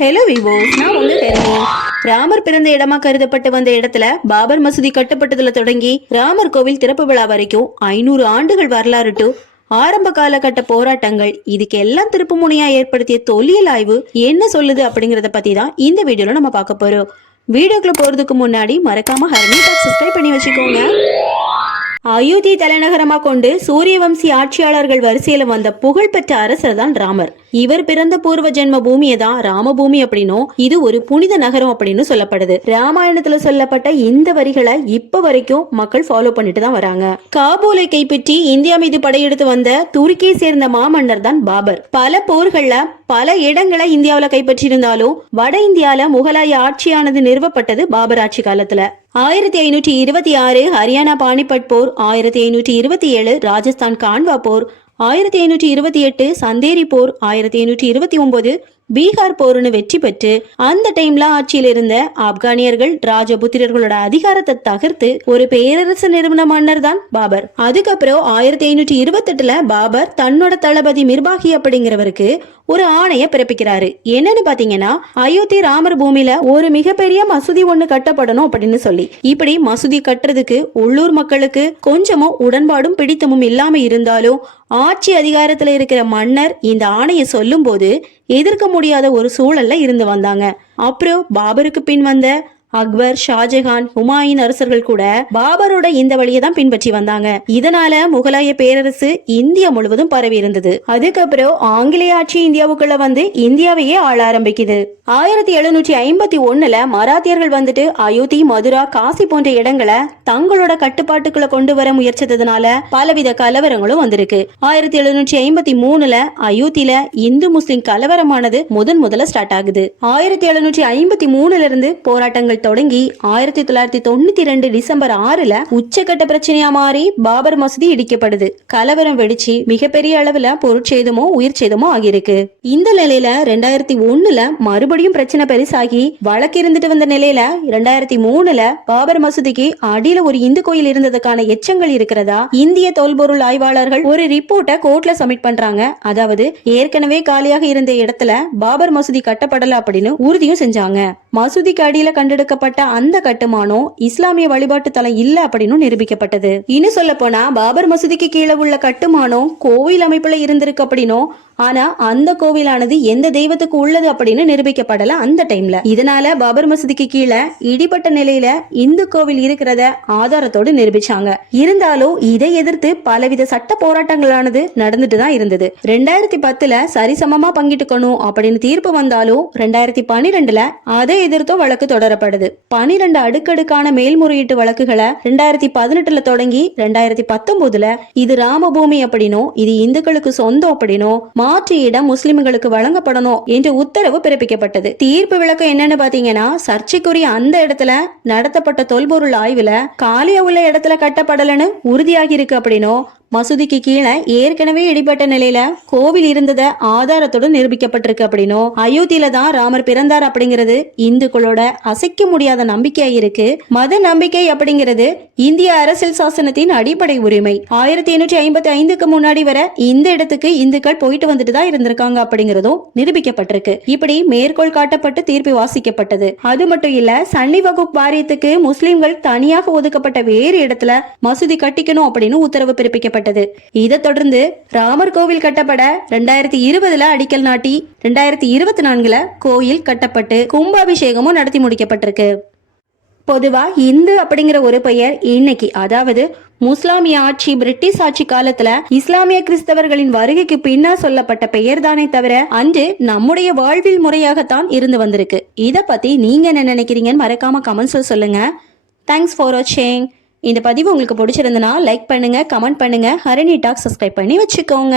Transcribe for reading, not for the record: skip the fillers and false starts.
Hello விவோஸ், நான் உங்க ஹெர்மி. ராமர் பிறந்த இடமா கருதப்பட்டு வந்த இடத்துல பாபர் மசூதி கட்டப்பட்டதுல தொடங்கி ராமர் கோவில் திறப்பு விழா வரைக்கும் 500 ஆண்டுகள் வரலாறு டு ஆரம்ப காலகட்ட போராட்டங்கள், இதுக்கு எல்லாம் திருப்பு முனையா ஏற்படுத்திய தொல்லியல் ஆய்வு என்ன சொல்லுது அப்படிங்கறத பத்தி தான் இந்த வீடியோல நம்ம பார்க்க போறோம். வீடியோக்குள்ள போறதுக்கு முன்னாடி மறக்காம ஹெர்மி டாக் சப்ஸ்கிரைப் பண்ணி வச்சுக்கோங்க. அயோத்தி தலைநகரமா கொண்டு சூரியவம்சி ஆட்சியாளர்கள் வரிசையில வந்த புகழ்பெற்ற அரசர் தான் ராமர். இவர் பிறந்த பூர்வ ஜென்ம பூமியை தான் ராமபூமி அப்படின்னும் இது ஒரு புனித நகரம் அப்படின்னு சொல்லப்படுது. ராமாயணத்துல சொல்லப்பட்ட இந்த வரிகளை இப்ப வரைக்கும் மக்கள் ஃபாலோ பண்ணிட்டு தான் வராங்க. காபூலை கைப்பற்றி இந்தியா மீது படையெடுத்து வந்த துருக்கியை சேர்ந்த மாமன்னர் தான் பாபர். பல போர்கள்ல பல இடங்களை இந்தியாவில கைப்பற்றியிருந்தாலும் வட இந்தியால முகலாய ஆட்சியானது நிறுவப்பட்டது பாபர் ஆட்சி காலத்துல. 1526 ஹரியானா பானிபட் போர், 1527 ராஜஸ்தான் கான்வா போர், 1528 சந்தேரி போர், 1529 பீகார் போர்னு வெற்றி பெற்று அந்த டைம்ல ஆட்சியில் இருந்த ஆப்கானியர்கள் ராஜபுத்திரர்களோட அதிகாரத்தை தகர்த்து ஒரு பேரரசு நிறுவன மன்னர் தான் பாபர். அதுக்கப்புறம் 1528ல பாபர் தன்னோட தளபதி மிர்பாகி அப்படிங்கிறவருக்கு ஒரு ஆணைய பிறப்பிக்கிறாரு. என்னன்னு பாத்தீங்கன்னா, அயோத்தி ராமர் பூமியில ஒரு மிகப்பெரிய மசூதி ஒண்ணு கட்டப்படணும் அப்படின்னு சொல்லி. இப்படி மசூதி கட்டுறதுக்கு உள்ளூர் மக்களுக்கு கொஞ்சமும் உடன்பாடும் பிடித்தமும் இல்லாம இருந்தாலும் ஆட்சி அதிகாரத்துல இருக்கிற மன்னர் இந்த ஆணையை சொல்லும் போது எதிர்க்க முடியாத ஒரு சூழல்ல இருந்து வந்தாங்க. அப்புறம் பாபருக்கு பின் வந்த அக்பர், ஷாஜஹான், ஹுமாயூன் அரசர்கள் கூட பாபரோட இந்த வழியை தான் பின்பற்றி வந்தாங்க. இதனால முகலாய பேரரசு இந்தியா முழுவதும் பரவி இருந்தது. அதுக்கப்புறம் ஆங்கிலேய ஆட்சி இந்தியாவுக்குள்ள வந்து இந்தியாவையே ஆள ஆரம்பிக்குது. 1751ல மராத்தியர்கள் வந்துட்டு அயோத்தி, மதுரா, காசி போன்ற இடங்களை தங்களோட கட்டுப்பாட்டுக்குள்ள கொண்டு வர முயற்சித்ததுனால பலவித கலவரங்களும் வந்திருக்கு. 1753ல அயோத்தியில இந்து முஸ்லிம் கலவரமானது முதல்ல ஸ்டார்ட் ஆகுது. 1753ல இருந்து போராட்டங்கள் தொடங்கி 1992 டிசம்பர் 6ல உச்சக்கட்ட பிரச்சனையா மாறி பாபர் மசூதி இடிக்கப்படுது. கலவரம் வெடிச்சு மிகப்பெரிய அளவுல பொருட்சேதமோ உயிர் சேதமோ ஆகியிருக்கு. இந்த நிலையில 2001ல மறுபடியும் பிரச்சனை பெருசாகி வழக்கு இருந்துட்டு வந்த நிலையில 2003ல பாபர் மசூதிக்கு அடியில ஒரு இந்து கோயில் இருந்ததுக்கான எச்சங்கள் இருக்கிறதா இந்திய தொல்பொருள் ஆய்வாளர்கள் ஒரு ரிப்போர்ட்டை கோர்ட்ல சப்மிட் பண்றாங்க. அதாவது ஏற்கனவே காலியாக இருந்த இடத்துல பாபர் மசூதி கட்டப்படல அப்படின்னு உறுதியும் செஞ்சாங்க. மசூதிக்கு அடியில கண்டெடுக்கப்பட்ட அந்த கட்டுமானம் இஸ்லாமிய வழிபாட்டு தலம் இல்ல அப்படின்னு நிரூபிக்கப்பட்டது. இன்னும் சொல்ல போனா பாபர் மசூதிக்கு கீழே உள்ள கட்டுமானம் கோவில் அமைப்புல இருந்திருக்கு அப்படின்னும், ஆனா அந்த கோவிலானது எந்த தெய்வத்துக்கு உள்ளது அப்படின்னு நிரூபிக்கப்படல அந்த டைம்ல. இதனால பாபர் மசூதிக்கு கீழே இடிபட்ட நிலையில இந்து கோவில் இருக்கிறத ஆதாரத்தோடு நிரூபிச்சாங்க. இருந்தாலும் இதை எதிர்த்து பலவித சட்ட போராட்டங்களானது நடந்துட்டு தான் இருந்தது. 2010ல சரிசமமா பங்கிட்டுக்கணும் அப்படின்னு தீர்ப்பு வந்தாலும் 2012ல அதை எதிர்த்தோ வழக்கு தொடரப்படுது. 12 அடுக்கடுக்கான மேல்முறையீட்டு வழக்குகளை 2018ல தொடங்கி 2019ல இது ராமபூமி அப்படின்னும் இது இந்துக்களுக்கு சொந்தம் அப்படின்னும் மாற்று இடம் முஸ்லிம்களுக்கு வழங்கப்படணும் என்ற உத்தரவு பிறப்பிக்கப்பட்டது. தீர்ப்பு விளக்கம் என்னன்னு பாத்தீங்கன்னா, சர்ச்சைக்குரிய அந்த இடத்துல நடத்தப்பட்ட தொல்பொருள் ஆய்வுல காலியா உள்ள இடத்துல கட்டப்படலன்னு உறுதியாகி இருக்கு அப்படின்னும், மசூதிக்கு கீழே ஏற்கனவே இடிபட்ட நிலையில கோவில் இருந்தத ஆதாரத்தோடு நிரூபிக்கப்பட்டிருக்கு அப்படின்னும், அயோத்தியில தான் ராமர் பிறந்தார் அப்படிங்கிறது இந்துக்களோட அசைக்க முடியாத நம்பிக்கையா இருக்கு. மத நம்பிக்கை அப்படிங்கிறது இந்திய அரசியல் சாசனத்தின் அடிப்படை உரிமை. 1855க்கு முன்னாடி வர இந்த இடத்துக்கு இந்துக்கள் போயிட்டு வந்துட்டு தான் இருந்திருக்காங்க அப்படிங்கிறதும் நிரூபிக்கப்பட்டிருக்கு. இப்படி மேற்கோள் காட்டப்பட்டு தீர்ப்பு வாசிக்கப்பட்டது. அது மட்டும் இல்ல, சன்னி வகுப் வாரியத்துக்கு முஸ்லிம்கள் தனியாக ஒதுக்கப்பட்ட வேறு இடத்துல மசூதி கட்டிக்கணும் அப்படின்னு உத்தரவு பிறப்பிக்கப்பட்டது. இதை தொடர்ந்து ராமர் கோவில் கட்டப்பட 2020ல அடிக்கல் நாட்டி 2024ல கோயில் கட்டப்பட்டு கும்பாபிஷேகமும் நடத்தி முடிக்கப்பட்டிருக்கு. பொதுவா இந்து அப்படிங்கிற ஒரு பெயர் இன்னைக்கு, அதாவது முஸ்லாமிய ஆட்சி பிரிட்டிஷ் ஆட்சி காலத்துல இஸ்லாமிய கிறிஸ்தவர்களின் வருகைக்கு பின்னால் சொல்லப்பட்ட பெயர் தானே தவிர அன்று நம்முடைய வாழ்வில் முறையாகத்தான் இருந்து வந்திருக்கு. இத பத்தி நீங்க என்ன நினைக்கிறீங்கன்னு மறக்காம கமெண்ட்ஸ்ல சொல்லுங்க. தேங்க்ஸ் ஃபார் வாட்சிங். இந்த பதிவு உங்களுக்கு பிடிச்சிருந்தனா லைக் பண்ணுங்க, கமெண்ட் பண்ணுங்க, ஹரிணி டாக் சப்ஸ்கிரைப் பண்ணி வச்சுக்கோங்க.